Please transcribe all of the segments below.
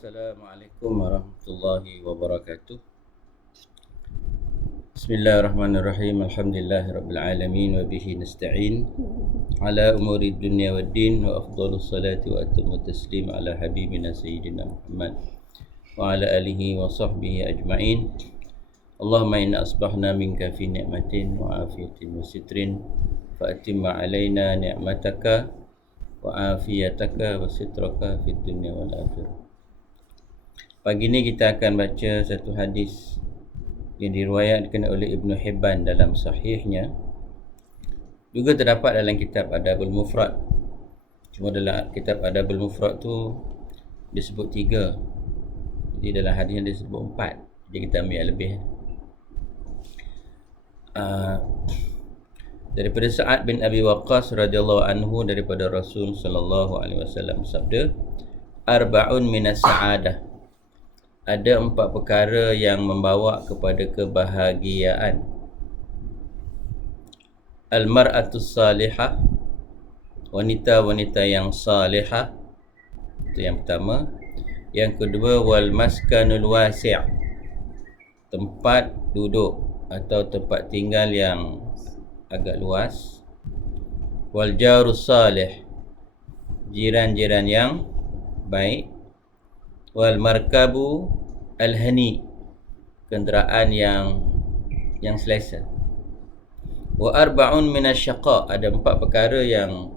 Assalamualaikum warahmatullahi wabarakatuh. Bismillahirrahmanirrahim. Alhamdulillahirabbil alamin wa bihi nasta'in ala umuri dunya waddin wa afdhalus salati wa atammu taslim ala habibina sayyidina Muhammad wa ala alihi wa sahbihi ajma'in. Allahumma inna asbahna minka fi ni'matin wa afiyatin wa sitrin fa atimma alaina ni'mataka wa afiyataka wa sitraka fid dunya wal akhirah. Pagi ini kita akan baca satu hadis yang diriwayatkan oleh Ibnu Hibban dalam sahihnya. Juga terdapat dalam kitab Adabul Mufrad. Cuma dalam kitab Adabul Mufrad tu disebut 3. Jadi dalam hadisnya disebut 4. Jadi kita ambil lebih. Daripada Sa'ad bin Abi Waqqas radhiyallahu anhu, daripada Rasul sallallahu alaihi wasallam sabda, arba'un minas sa'adah. Ada 4 perkara yang membawa kepada kebahagiaan. Al-mar'atus salihah, wanita-wanita yang salihah. Itu yang pertama. Yang kedua, wal maskanul wasi', tempat duduk atau tempat tinggal yang agak luas. Wal jarus salih, jiran-jiran yang baik. Wal markabu al-hani, kenderaan yang selesa. Wa arba'un minasyaqa, ada 4 perkara yang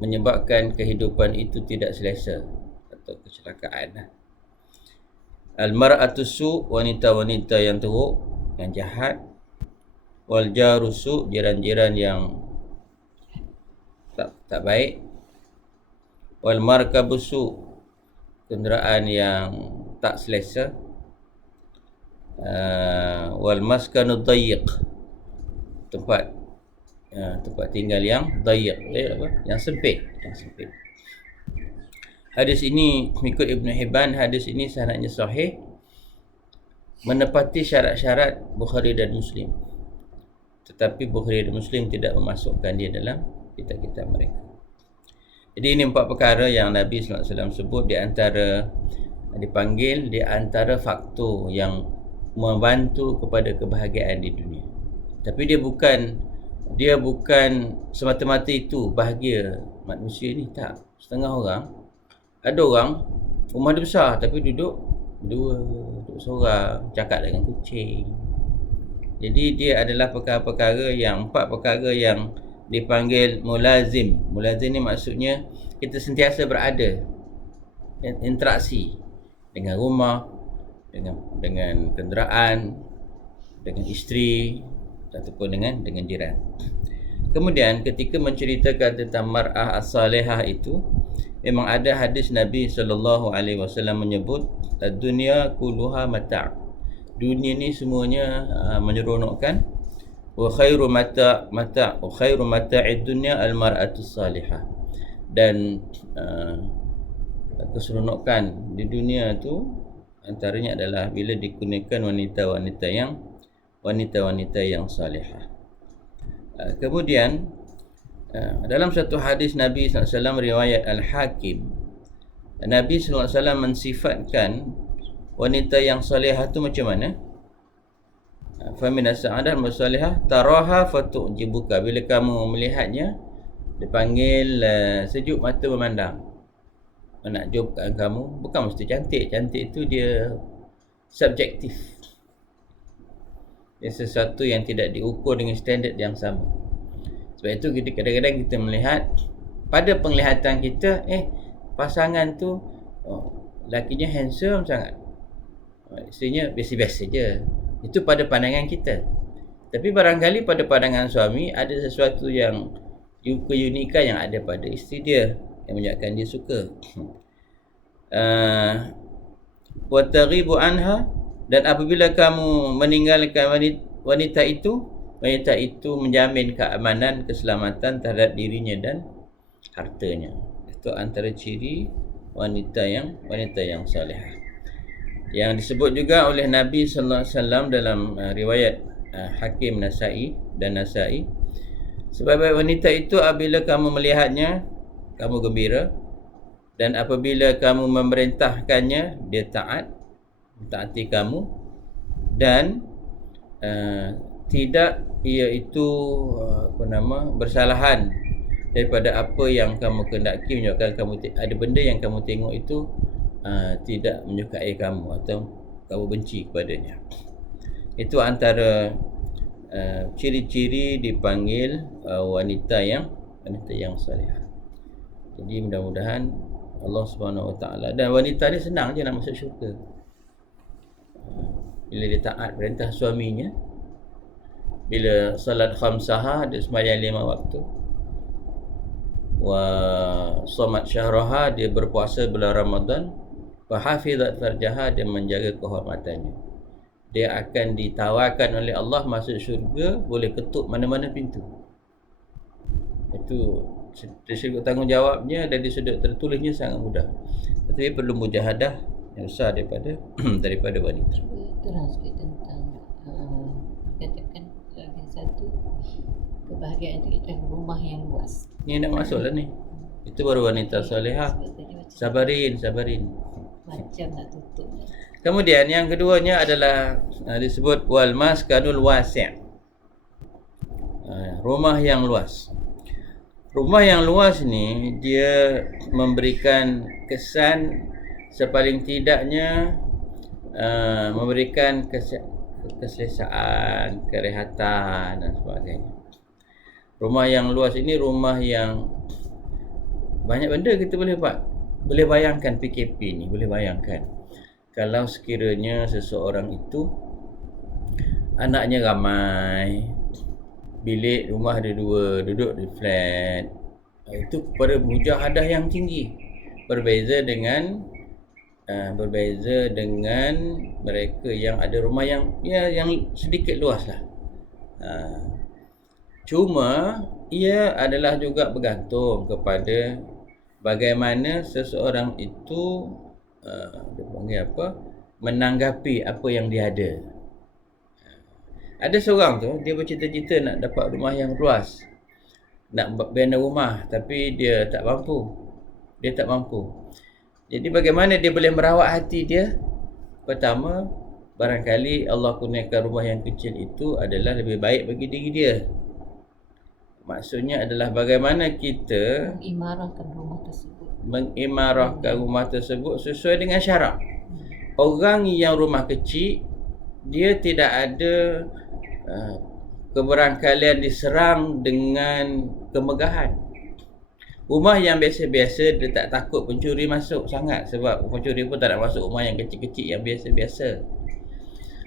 menyebabkan kehidupan itu tidak selesa atau kecelakaan. Al-mar'atus su', wanita-wanita yang teruk, yang jahat. Wal jarusu, jiran-jiran yang tak baik. Wal markabus su', kenderaan yang tak selesa. Wal maskanud dayyiq, tempat tinggal yang dayyiq, yang sempit. Hadis ini mengikut Ibnu Hibban, hadis ini sanadnya sahih, menepati syarat-syarat Bukhari dan Muslim. Tetapi Bukhari dan Muslim tidak memasukkan dia dalam kitab-kitab mereka. Jadi ini 4 perkara yang Nabi SAW sebut di antara, dipanggil di antara faktor yang membantu kepada kebahagiaan di dunia. Tapi dia bukan semata-mata itu bahagia manusia ni, tak. Setengah orang, ada orang rumah dia besar tapi duduk seorang, cakap dengan kucing. Jadi dia adalah perkara-perkara yang 4 perkara yang dipanggil mulazim. Mulazim ni maksudnya kita sentiasa berada, interaksi dengan rumah, dengan kenderaan, dengan isteri ataupun dengan jiran. Kemudian ketika menceritakan tentang mar'ah as-salihah itu, memang ada hadis Nabi sallallahu alaihi wasallam menyebut ad-dunya kulluha mata'. Dunia ni semuanya menyeronokkan. Wa khairu mata'id dunya al-mar'atus salihah. Dan keseronokan di dunia tu antaranya adalah bila digunakan wanita-wanita yang salihah. Kemudian dalam satu hadis Nabi SAW riwayat Al-Hakim, Nabi SAW mensifatkan wanita yang salihah tu macam mana? Famina sa'adah masalihah taraha fatu'jibuka, bila kamu melihatnya dipanggil sejuk mata memandang, menakjubkan kamu. Bukan mesti cantik itu dia subjektif, dia sesuatu yang tidak diukur dengan standard yang sama. Sebab itu kadang-kadang kita melihat pada penglihatan kita, pasangan tu lakinya handsome sangat, isterinya biasa-biasa je. Itu pada pandangan kita. Tapi barangkali pada pandangan suami ada sesuatu yang keunikan yang ada pada isteri dia yang menyebabkan dia suka. Wa taghibu anha, dan apabila kamu meninggalkan wanita itu menjamin keamanan, keselamatan terhadap dirinya dan hartanya. Itu antara ciri wanita yang salihah, yang disebut juga oleh Nabi sallallahu alaihi wasallam dalam riwayat Hakim Nasa'i. Sebab wanita itu apabila kamu melihatnya, kamu gembira. Dan apabila kamu memerintahkannya, dia taati kamu, dan tidak ia itu bersalahan daripada apa yang kamu kendaki, menyebabkan kamu ada benda yang kamu tengok itu tidak menyukai kamu atau kamu benci kepadanya. Itu antara ciri-ciri dipanggil wanita yang salihah. Jadi mudah-mudahan Allah Subhanahu Wa Taala, dan wanita ni senang je nak masuk syurga. Bila dia taat perintah suaminya, bila salat khamsaha, dia sembahyang 5 waktu, wa shamat syahraha, dia berpuasa bulan Ramadan, wa hafizat farjaha, dia menjaga kehormatannya, dia akan ditawarkan oleh Allah masuk syurga, boleh ketuk mana-mana pintu. Itu dari sudut tanggungjawabnya dan dari sudut tertulisnya sangat mudah. Tetapi perlu mujahadah yang besar daripada wanita. Itulah sikit tentang katakan yang satu, kebahagiaan itu dalam rumah yang luas. Ni nak masuklah ni. Itu baru wanita solehah. Sabarin. Macam nak tutup. Kemudian yang keduanya adalah disebut wal maskanul wasi'. Rumah yang luas. Rumah yang luas ni dia memberikan kesan sepaling tidaknya memberikan keselesaan, kerehatan dan sebagainya. Rumah yang luas ini rumah yang banyak benda kita boleh buat. Boleh bayangkan PKP ni, boleh bayangkan kalau sekiranya seseorang itu anaknya ramai, bilik rumah ada 2, duduk di flat, itu pada mujahadah yang tinggi, berbeza dengan mereka yang ada rumah yang sedikit luas lah. Cuma ia adalah juga bergantung kepada bagaimana seseorang itu menanggapi apa yang dia ada. Ada seorang tu, dia bercita-cita nak dapat rumah yang luas, nak bina rumah, tapi dia tak mampu. Jadi bagaimana dia boleh merawat hati dia? Pertama, barangkali Allah kurniakan rumah yang kecil itu adalah lebih baik bagi diri dia. Maksudnya adalah bagaimana kita mengimarahkan rumah tersebut sesuai dengan syarak. Orang yang rumah kecil, dia tidak ada keberangkalian diserang dengan kemegahan. Rumah yang biasa-biasa, dia tak takut pencuri masuk sangat, sebab pencuri pun tak nak masuk rumah yang kecil-kecil, yang biasa-biasa.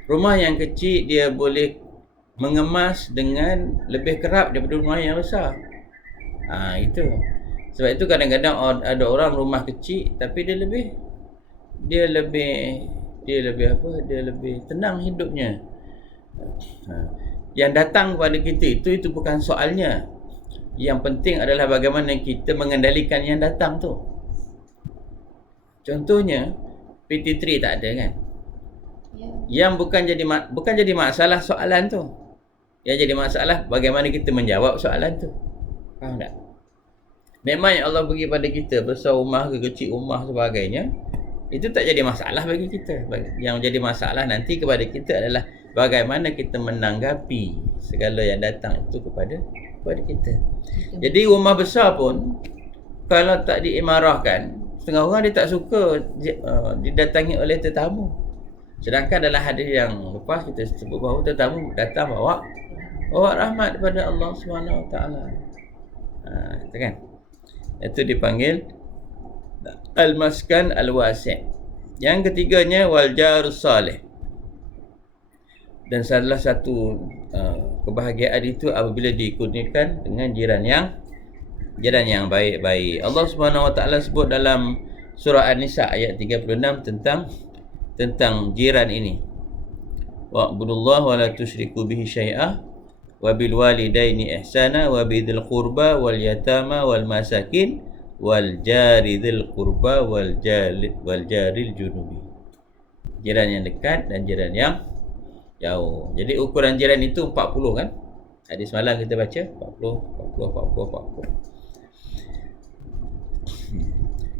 Rumah yang kecil dia boleh mengemas dengan lebih kerap daripada rumah yang besar. Itu. Sebab itu kadang-kadang ada orang rumah kecil tapi dia lebih tenang hidupnya. Yang datang kepada kita itu bukan soalnya. Yang penting adalah bagaimana kita mengendalikan yang datang tu. Contohnya PT3 tak ada kan? Yang bukan jadi masalah soalan tu. Yang jadi masalah bagaimana kita menjawab soalan tu. Faham tak? Memang yang Allah bagi pada kita besar rumah ke kecil rumah sebagainya, itu tak jadi masalah bagi kita. Yang jadi masalah nanti kepada kita adalah bagaimana kita menanggapi segala yang datang itu kepada kita. Jadi rumah besar pun kalau tak diimarahkan, setengah orang dia tak suka didatangi oleh tetamu. Sedangkan dalam hadis yang lepas kita sebut bahawa tetamu datang bawa rahmat daripada Allah Subhanahu Wa Taala. Kan? Itu dipanggil al-maskan al-wasi'. Yang ketiganya wal jarus salih. Dan salah satu kebahagiaan itu apabila dikurniakan dengan jiran yang baik-baik. Allah Subhanahu Wa Taala sebut dalam surah An-Nisa ayat 36 tentang jiran ini. Wa'budullaha wa la tusyriku bihi syai'a wa bil walidaini ihsana wa bidzil qurba wal yatama wal masakin wal jari dzil qurba wal jaril junubi. Jiran yang dekat dan jiran yang jauh. Jadi ukuran jiran itu 40 kan? Hadis semalam kita baca 40.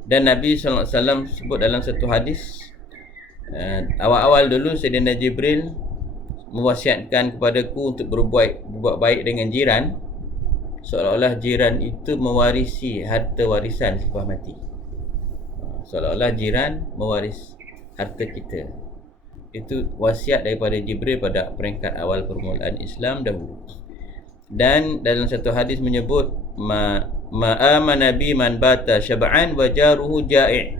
Dan Nabi SAW sebut dalam satu hadis, awal-awal dulu Sayyidina Jibril mewasiatkan kepadaku untuk berbuat baik dengan jiran, seolah-olah jiran itu mewarisi harta warisan selepas mati. Seolah-olah jiran mewaris harta kita. Itu wasiat daripada Jibril pada peringkat awal permulaan Islam dahulu. Dan dalam satu hadis menyebut ma'amana bi man bata syab'an wa jaruhu ja'i'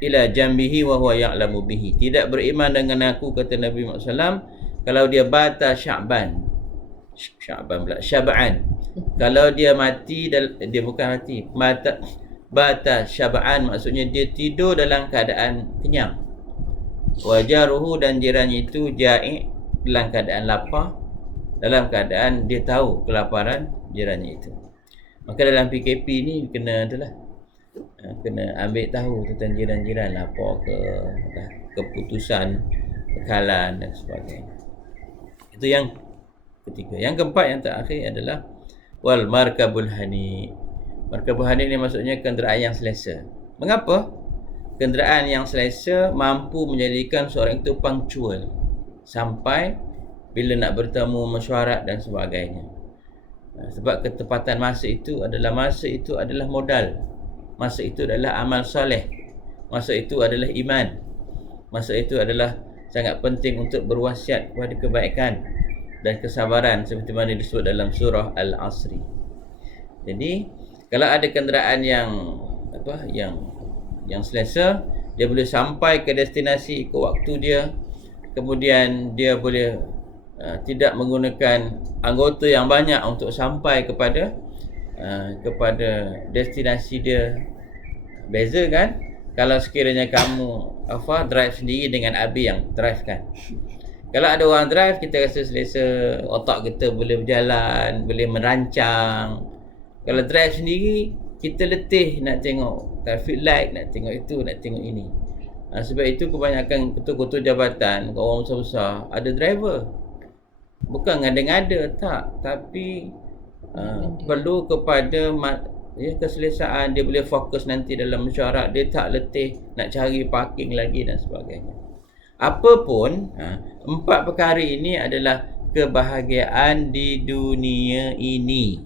ila jambihi wa huwa ya'lamu bihi. Tidak beriman dengan aku, kata Nabi Muhammad SAW, kalau dia bata Sya'ban Syab'an, kalau dia mati, dia bukan mati, bata Syab'an, maksudnya dia tidur dalam keadaan kenyang. Wajaruhu, dan jirannya itu ja'i', dalam keadaan lapar, dalam keadaan dia tahu kelaparan jirannya itu. Maka dalam PKP ni kena ambil tahu tentang jiran-jiran, lapar ke, keputusan, bekalan dan sebagainya. Itu yang ketiga. Yang keempat, yang terakhir adalah wal markabul hani. Markabul hani ni maksudnya kenderaan yang selesa. Mengapa? Kenderaan yang selesa mampu menjadikan seorang itu punctual sampai bila nak bertemu, mesyuarat dan sebagainya. Sebab ketepatan masa itu adalah modal. Masa itu adalah amal soleh. Masa itu adalah iman. Masa itu adalah sangat penting untuk berwasiat kepada kebaikan dan kesabaran seperti mana disebut dalam surah Al-Asri. Jadi kalau ada kenderaan yang selesa, dia boleh sampai ke destinasi ke waktu dia. Kemudian dia boleh tidak menggunakan anggota yang banyak untuk sampai kepada destinasi dia. Beza kan kalau sekiranya kamu drive sendiri dengan Abi yang drive kan. Kalau ada orang drive, kita rasa selesa, otak kita boleh berjalan, boleh merancang. Kalau drive sendiri, kita letih nak tengok traffic light, nak tengok itu, nak tengok ini. Sebab itu kebanyakan ketua-ketua jabatan, orang besar-besar, ada driver. Bukan ngada-ngada, tak. Tapi perlu kepada keselesaan. Dia boleh fokus nanti dalam mesyuarat. Dia tak letih nak cari parking lagi dan sebagainya. Apapun, 4 perkara ini adalah kebahagiaan di dunia ini.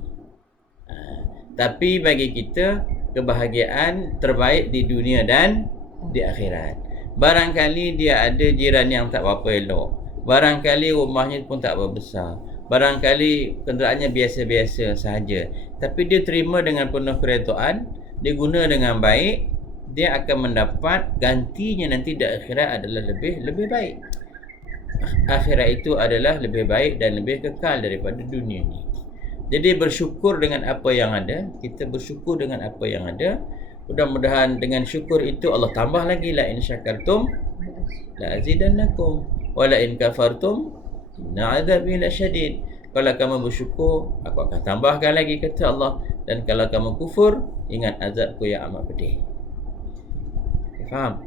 Tapi bagi kita, kebahagiaan terbaik di dunia dan di akhirat. Barangkali dia ada jiran yang tak berapa elok. Barangkali rumahnya pun tak berapa besar. Barangkali kenderaannya biasa-biasa sahaja. Tapi dia terima dengan penuh keredaan, dia guna dengan baik, dia akan mendapat gantinya nanti di akhirat adalah lebih baik. Akhirat itu adalah lebih baik dan lebih kekal daripada dunia ni. Jadi bersyukur dengan apa yang ada. Kita bersyukur dengan apa yang ada. Mudah-mudahan dengan syukur itu Allah tambah lagi. La in syakartum la azidannakum wa la in kafartum inna azabi lasyadid. Kalau kamu bersyukur, aku akan tambahkan lagi, kata Allah. Dan kalau kamu kufur, ingat azabku yang amat pedih. Faham?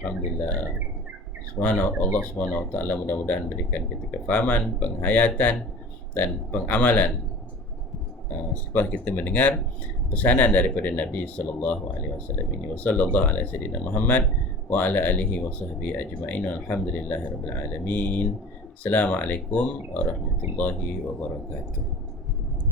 Alhamdulillah. Allah Subhanahu Wa Taala mudah-mudahan berikan kita kefahaman, penghayatan dan pengamalan setelah kita mendengar pesanan daripada Nabi sallallahu alaihi wasallam ini. Wa sallallahu ala sayyidina Muhammad wa ala alihi wa sahbihi ajma'in. Alhamdulillahirabbil alamin. Assalamualaikum warahmatullahi wabarakatuh.